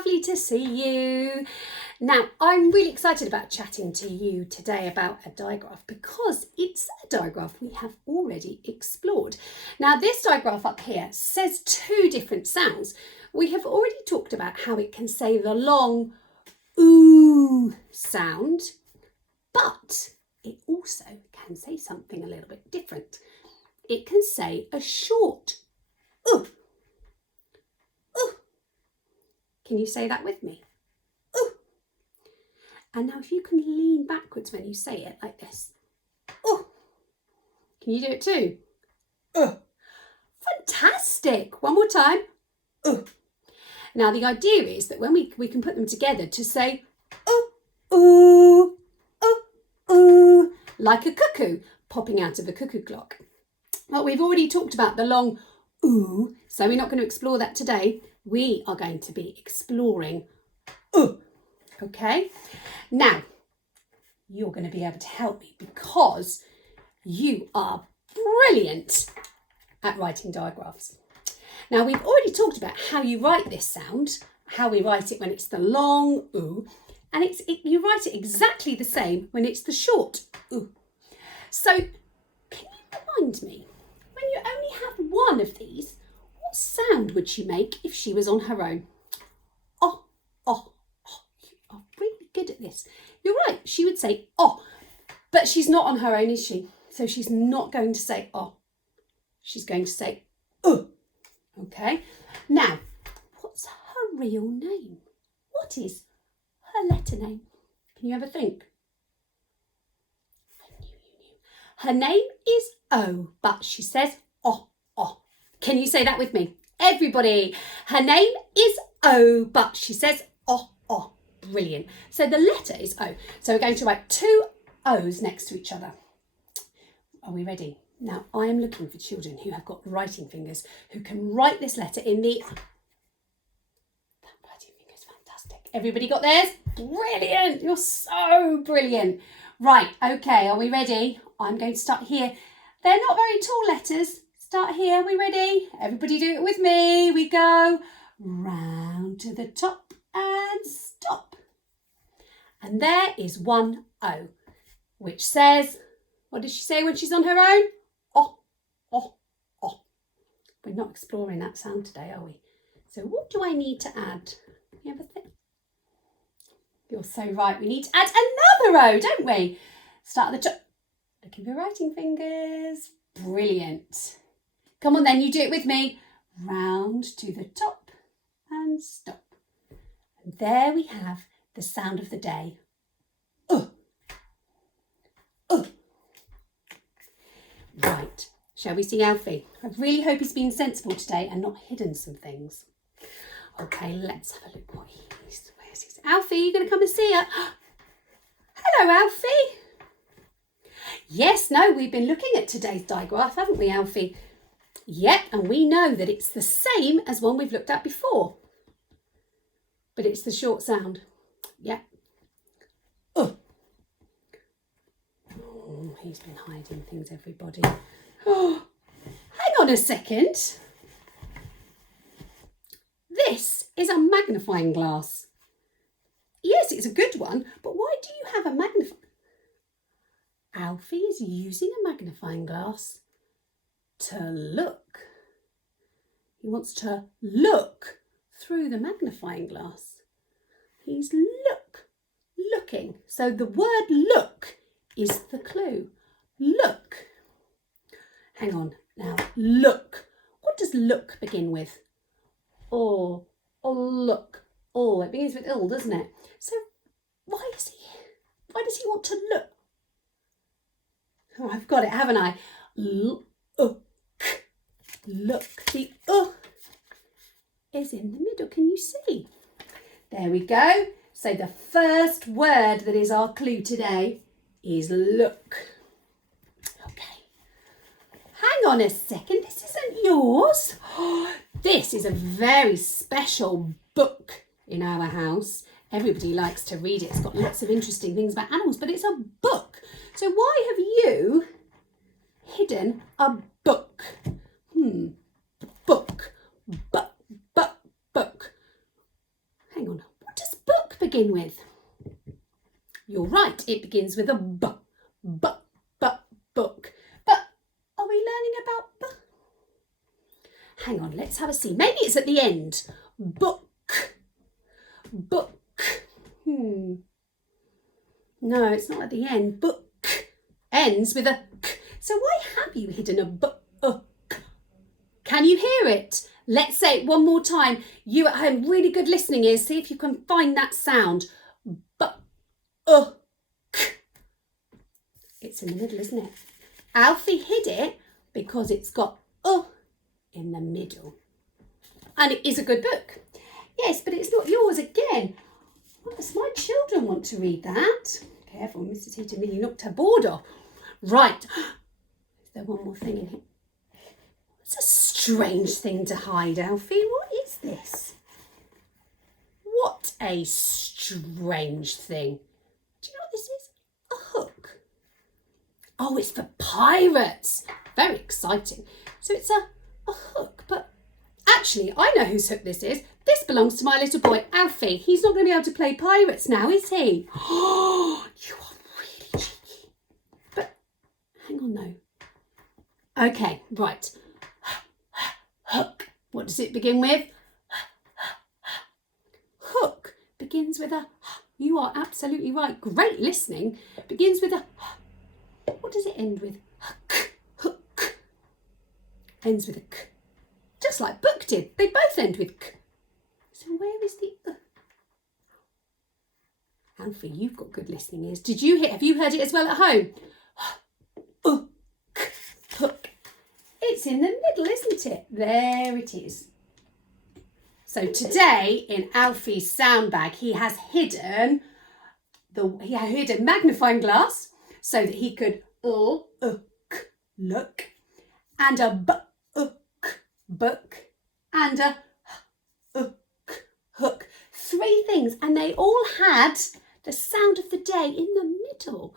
lovely to see you. Now, I'm really excited about chatting to you today about a digraph because it's a digraph we have already explored. Now, this digraph up here says two different sounds. We have already talked about how it can say the long ooh sound, but it also can say something a little bit different. It can say a short ooh. Ooh. Can you say that with me? Ooh. And now if you can lean backwards when you say it like this. Ooh. Can you do it too? Ooh. Fantastic. One more time. Ooh. Now the idea is that when we can put them together to say ooh, ooh, ooh, ooh, like a cuckoo popping out of a cuckoo clock. Well, we've already talked about the long ooh, so we're not going to explore that today. We are going to be exploring ooh. Okay? Now, you're going to be able to help me because you are brilliant at writing digraphs. Now, we've already talked about how you write this sound, how we write it when it's the long ooh, and you write it exactly the same when it's the short ooh. So, can you remind me, when you only have one of these, what sound would she make if she was on her own? Oh, oh, oh, you are really good at this. You're right, she would say oh, but she's not on her own, is she? So she's not going to say oh. She's going to say Okay, now, what's her real name? What is her letter name? Can you ever think? I knew you knew. Her name is O, but she says oh, oh. Can you say that with me? Everybody, her name is O, but she says oh, oh. Brilliant. So the letter is O. So we're going to write two O's next to each other. Are we ready? Now, I am looking for children who have got writing fingers, who can write this letter in the... That writing finger is fantastic. Everybody got theirs? Brilliant. You're so brilliant. Right, okay, are we ready? I'm going to start here. They're not very tall letters. Start here. Are we ready? Everybody do it with me. We go round to the top and stop. And there is one O, which says... What does she say when she's on her own? Oh, oh, oh. We're not exploring that sound today, are we? So what do I need to add? You ever think? You're so right. We need to add another O, don't we? Start at the top. Looking for writing fingers. Brilliant. Come on then, you do it with me. Round to the top and stop. And there we have the sound of the day. Right, shall we see Alfie? I really hope he's been sensible today and not hidden some things. Okay, let's have a look what he's... Where's his... Alfie, you going to come and see her? Hello, Alfie. Yes, no, we've been looking at today's digraph, haven't we, Alfie? Yep, and we know that it's the same as one we've looked at before. But it's the short sound. Yep. Oh, he's been hiding things, everybody. Oh, hang on a second. This is a magnifying glass. Yes, it's a good one, but why do you have a magnifying... Alfie is using a magnifying glass to look. He wants to look through the magnifying glass. He's looking. So the word look is the clue. Look. Hang on now. Look. What does look begin with? Oh, look. Oh, it begins with ill, doesn't it? So why does he want to look? Oh, I've got it, haven't I? Look. Look. The is in the middle. Can you see? There we go. So the first word that is our clue today is look. Okay. Hang on a second. This isn't yours. This is a very special book in our house. Everybody likes to read it. It's got lots of interesting things about animals, but it's a book. So why have you hidden a book? Book. Book. Hang on. begin with? You're right, it begins with a b, book. But are we learning about b? Hang on, let's have a see. Maybe it's at the end. Book. No, it's not at the end. Book ends with a k. So why have you hidden a book? Can you hear it? Let's say it one more time. You at home, really good listening ears. See if you can find that sound. Book. It's in the middle, isn't it? Alfie hid it because it's got in the middle. And it is a good book. Yes, but it's not yours again. What does my children want to read that? Careful, Mrs. Heaton nearly knocked her board off. Right. Is there one more thing in here? It's a strange thing to hide, Alfie. What is this? What a strange thing. Do you know what this is? A hook. Oh, it's for pirates. Very exciting. So it's a hook, but actually, I know whose hook this is. This belongs to my little boy, Alfie. He's not going to be able to play pirates now, is he? Oh, you are really cheeky. But hang on, though. Okay, right. Hook. What does it begin with? Hook begins with a. You are absolutely right. Great listening. Begins with a. What does it end with? Hook. Ends with a k. Just like book did. They both end with k. So where is the Alfie, you've got good listening ears. Have you heard it as well at home? Hook. It's in the middle, isn't it? There it is. So today in Alfie's sound bag, he has hidden a magnifying glass so that he could look, and a book, and a hook. 3 things, and they all had the sound of the day in the middle.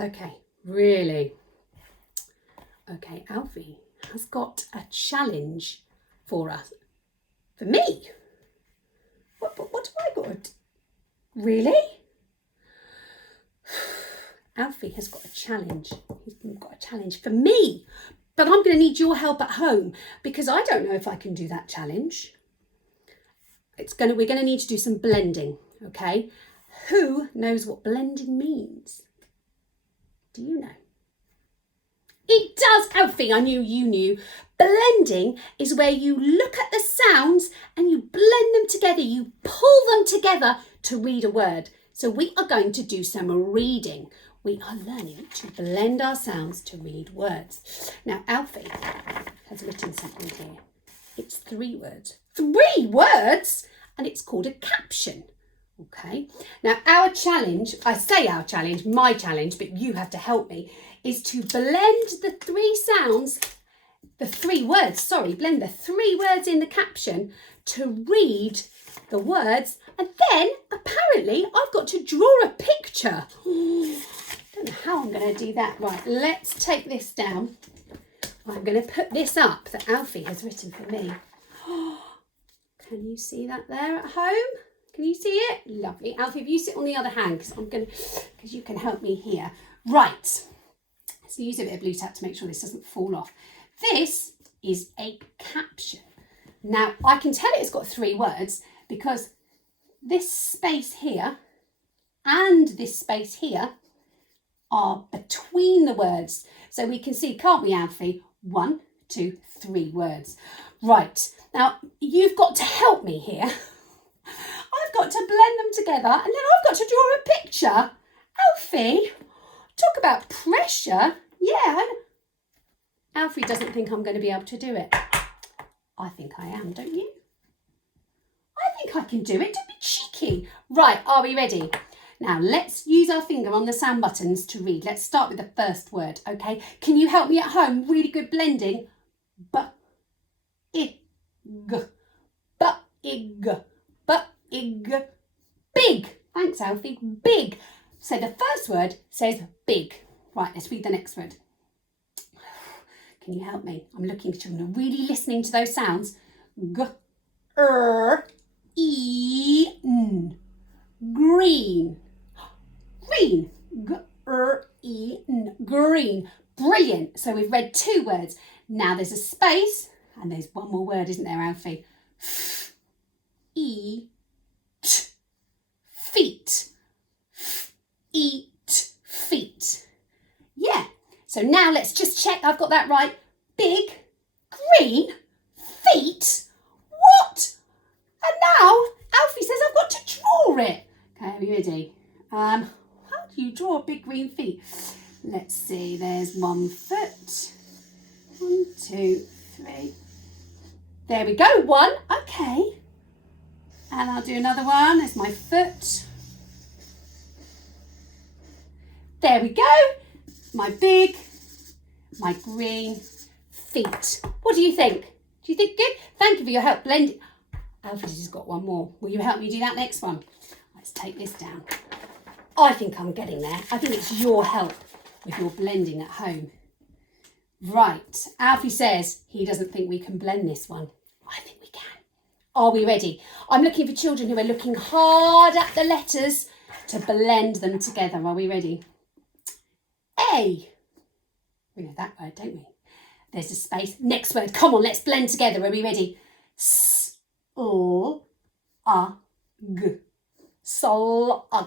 Okay, really? Okay, Alfie has got a challenge for us. For me? What do I got? Really? Alfie has got a challenge. He's got a challenge for me. But I'm going to need your help at home because I don't know if I can do that challenge. We're going to need to do some blending, okay? Who knows what blending means? Do you know? It does, Alfie. I knew you knew. Blending is where you look at the sounds and you blend them together. You pull them together to read a word. So we are going to do some reading. We are learning to blend our sounds to read words. Now, Alfie has written something here. It's 3 words. 3 words? And it's called a caption. Okay. Now, my challenge, but you have to help me, is to blend the 3 sounds, blend the 3 words in the caption to read the words. And then, apparently, I've got to draw a picture. I don't know how I'm going to do that. Right, let's take this down. I'm going to put this up that Alfie has written for me. Can you see that there at home? Can you see it? Lovely. Alfie, if you sit on the other hand, because you can help me here. Right. Let's use a bit of blue tack to make sure this doesn't fall off. This is a caption. Now, I can tell it's got 3 words because this space here and this space here are between the words. So we can see, can't we, Alfie? 1, 2, 3 words. Right. Now, you've got to help me here. I've got to blend them together and then I've got to draw a picture. Alfie, talk about pressure. Yeah. Alfie doesn't think I'm going to be able to do it. I think I am, don't you? I think I can do it. Don't be cheeky. Right, are we ready? Now, let's use our finger on the sound buttons to read. Let's start with the first word, okay? Can you help me at home? Really good blending. B-I-G. B-I-G. B-I-G. Big. Thanks, Alfie. Big. So the first word says big. Right, let's read the next word. Can you help me? I'm looking at you and really listening to those sounds. G-E-N. green. Green. Green. Green. Brilliant. So we've read 2 words. Now there's a space and there's one more word, isn't there, Alfie? Eat. Feet. Eat. Feet. Yeah. So now let's just check I've got that right. Big, green, feet. What? And now Alfie says I've got to draw it. Okay, are you ready? How do you draw big green feet? Let's see, there's 1 foot. 1, 2, 3. There we go, 1. Okay. And I'll do another one. There's my foot. There we go. My big, my green feet. What do you think? Do you think good? Thank you for your help blending. Alfred's has got one more. Will you help me do that next one? Let's take this down. I think I'm getting there. I think it's your help with your blending at home. Right. Alfie says he doesn't think we can blend this one. I think we can. Are we ready? I'm looking for children who are looking hard at the letters to blend them together. Are we ready? A. We know that word, don't we? There's a space. Next word. Come on, let's blend together. Are we ready? Slug.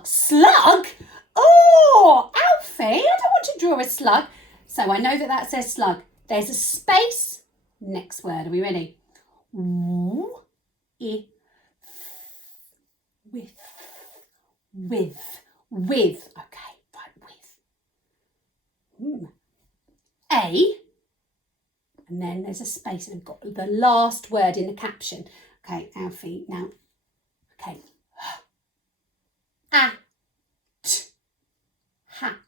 Slug? Oh, Alfie, I don't want to draw a slug. So I know that says slug. There's a space. Next word. Are we ready? With. Okay, right, with. A. And then there's a space and I've got the last word in the caption. Okay, Alfie, now. Okay. At. Hat.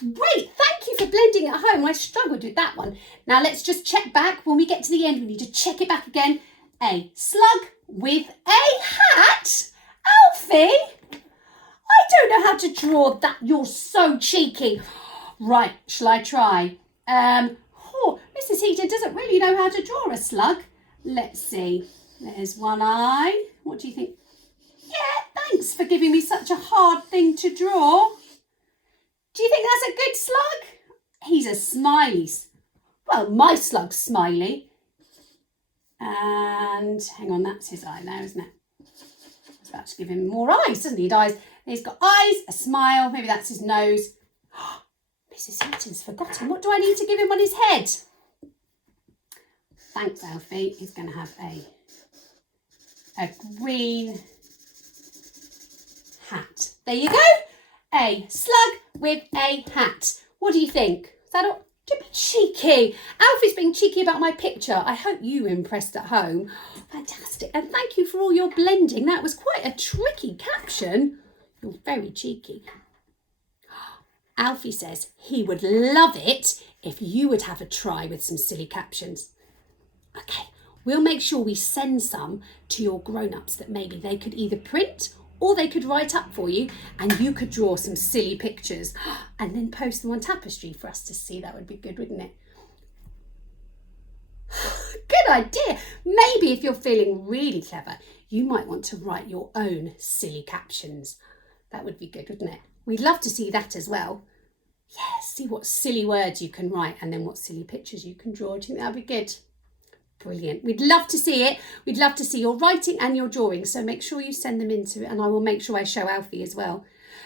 Great, thank you for blending at home. I struggled with that one. Now let's just check back. When we get to the end, we need to check it back again. A slug with a hat. Alfie, I don't know how to draw that. You're so cheeky. Right, shall I try? Mrs. Heaton doesn't really know how to draw a slug. Let's see. There's one eye. What do you think? Yeah, thanks for giving me such a hard thing to draw. Do you think that's a good slug? He's a smiley. Well, my slug's smiley. And hang on, that's his eye now, isn't it? I was about to give him more eyes, doesn't he? He's got eyes, a smile. Maybe that's his nose. Mrs. Heaton's forgotten. What do I need to give him on his head? Thanks, Alfie. He's going to have a green hat. There you go. A slug with a hat. What do you think? Is that all? Don't be cheeky. Alfie's being cheeky about my picture. I hope you were impressed at home. Fantastic. And thank you for all your blending. That was quite a tricky caption. You're very cheeky. Alfie says he would love it if you would have a try with some silly captions. Okay, we'll make sure we send some to your grown-ups that maybe they could either print or they could write up for you and you could draw some silly pictures and then post them on Tapestry for us to see. That would be good, wouldn't it? Good idea. Maybe if you're feeling really clever, you might want to write your own silly captions. That would be good, wouldn't it? We'd love to see that as well. Yeah, see what silly words you can write and then what silly pictures you can draw. Do you think that'd be good? Brilliant. We'd love to see it. We'd love to see your writing and your drawing. So make sure you send them into it and I will make sure I show Alfie as well.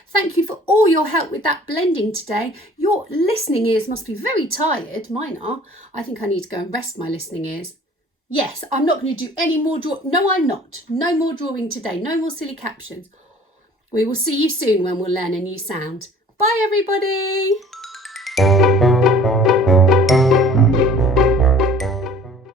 Thank you for all your help with that blending today. Your listening ears must be very tired. Mine are. I think I need to go and rest my listening ears. Yes, I'm not going to do any more No, I'm not. No more drawing today. No more silly captions. We will see you soon when we'll learn a new sound. Bye, everybody.